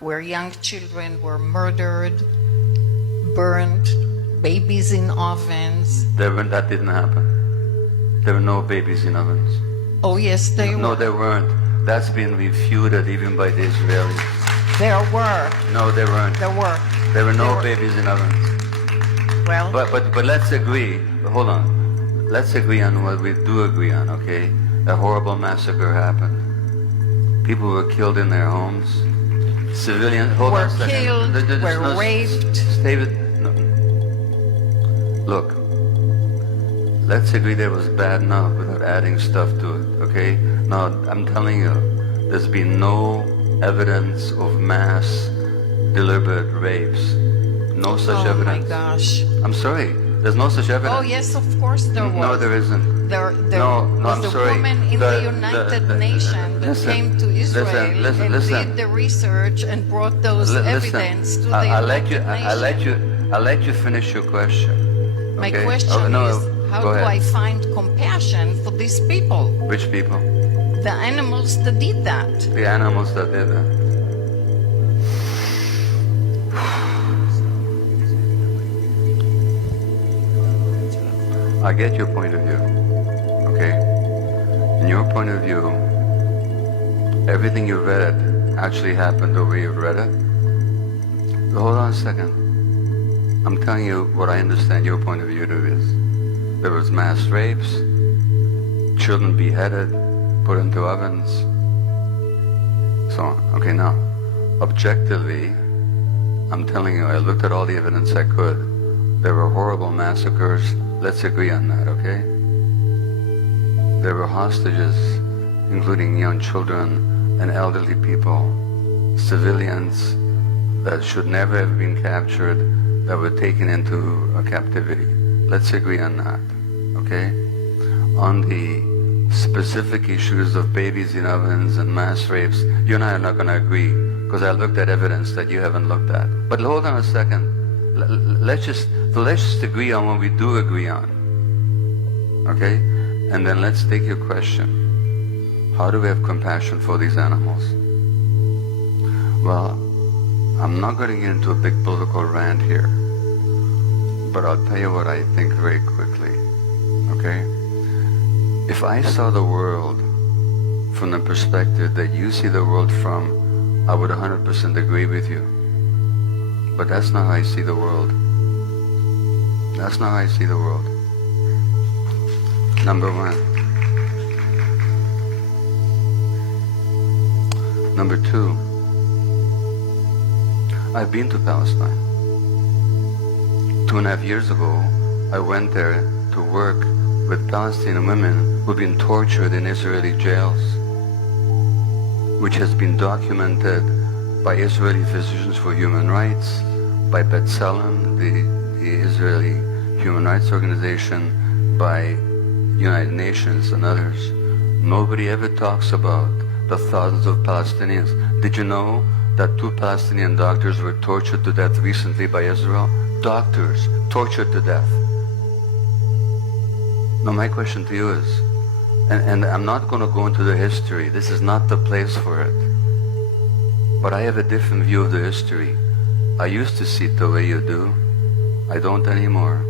where young children were murdered, burned, babies in ovens. That didn't happen. There were no babies in ovens. Oh yes, they were. No, there weren't. That's been refuted even by the Israelis. There were. No, there weren't. There were. There were no babies in ovens. Well, but let's agree. Hold on. Let's agree on what we do agree on. Okay, a horrible massacre happened. People were killed in their homes. Civilians. Hold on a second. Killed, were raped. David, no. Look. Let's agree there was bad enough without adding stuff to it. Okay. Now I'm telling you, there's been no evidence of mass deliberate rapes. No such evidence. Oh my gosh. I'm sorry. There's no such evidence. Oh yes, of course there was. No, there isn't. There No, was I'm a sorry. woman in the United Nations that came to Israel and did the research and brought those evidence to the United Nations. I'll let you finish your question. My Okay? question no, is, how go do ahead. I find compassion for these people? Which people? The animals that did that. The animals that did that. I get your point of view, okay? In your point of view, everything you read actually happened the way you read it. But hold on a second. I'm telling you what I understand your point of view to is. There was mass rapes, children beheaded, put into ovens, so on. Okay, now, objectively, I'm telling you, I looked at all the evidence I could. There were horrible massacres. Let's agree on that, okay? There were hostages, including young children and elderly people, civilians that should never have been captured, that were taken into captivity. Let's agree on that, okay? On the specific issues of babies in ovens and mass rapes, you and I are not going to agree, because I looked at evidence that you haven't looked at. But hold on a second. Let's just agree on what we do agree on, okay? And then let's take your question. How do we have compassion for these animals? Well, I'm not going to get into a big political rant here, but I'll tell you what I think very quickly, okay? If I saw the world from the perspective that you see the world from, I would 100% agree with you. But that's not how I see the world. That's not how I see the world. Number one. Number two, I've been to Palestine. 2.5 years ago, I went there to work with Palestinian women who've been tortured in Israeli jails, which has been documented by Israeli Physicians for Human Rights, by B'Tselem, the Israeli Human Rights Organization, by United Nations and others. Nobody ever talks about the thousands of Palestinians. Did you know that 2 Palestinian doctors were tortured to death recently by Israel? Doctors tortured to death. Now my question to you is, and I'm not going to go into the history, this is not the place for it, but I have a different view of the history. I used to see it the way you do. I don't anymore.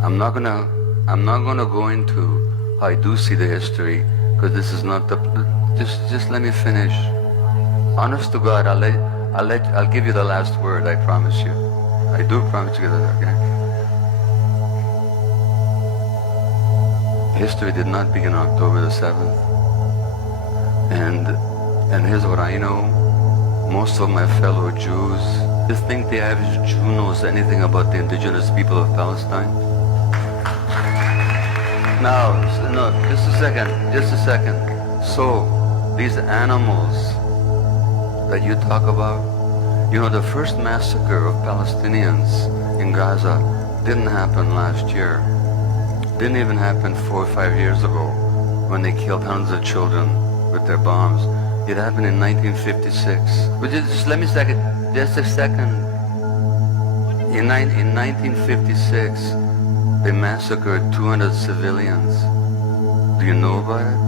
I'm not gonna go into how I do see the history, because this is not the. Just let me finish. Honest to God, I'll give you the last word. I promise you. I do promise you that. Okay. History did not begin on October the 7th, and here's what I know. Most of my fellow Jews, you think the average Jew knows anything about the indigenous people of Palestine? No, just a second. So, these animals that you talk about, you know, the first massacre of Palestinians in Gaza didn't happen last year. Didn't even happen 4 or 5 years ago when they killed hundreds of children with their bombs. It happened in 1956. But just let me just a second. In 1956, they massacred 200 civilians. Do you know about it?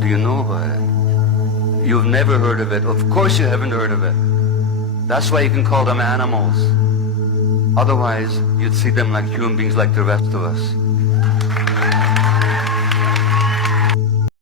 Do you know about it? You've never heard of it. Of course you haven't heard of it. That's why you can call them animals. Otherwise, you'd see them like human beings like the rest of us.